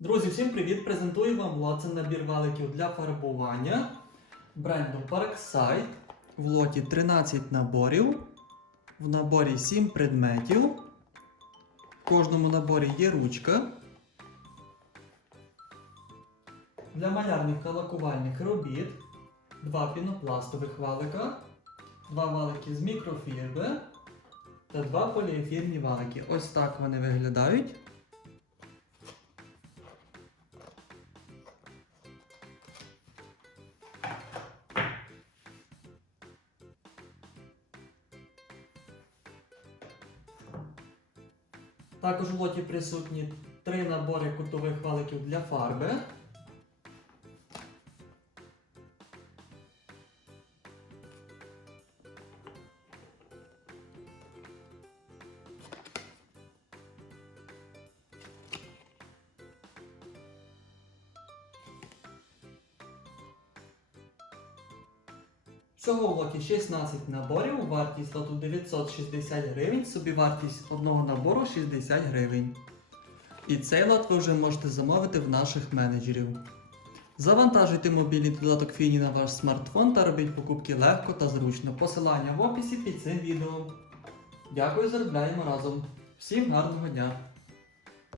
Друзі, всім привіт! Презентую вам лот. Набір валиків для фарбування бренду Parkside. В лоті 13 наборів. В наборі 7 предметів. В кожному наборі є ручка. Для малярних та лакувальних робіт. Два пінопластових валика, два валики з мікрофірби та два поліефірні валики. Ось так вони виглядають. Також в лоті присутні три набори кутових валиків для фарби. Всього в лоті 16 наборів, вартість лоту 960 гривень, собівартість одного набору 60 гривень. І цей лот ви вже можете замовити в наших менеджерів. Завантажуйте мобільний додаток Фіні на ваш смартфон та робіть покупки легко та зручно. Посилання в описі під цим відео. Дякую, заробляємо разом. Всім гарного дня!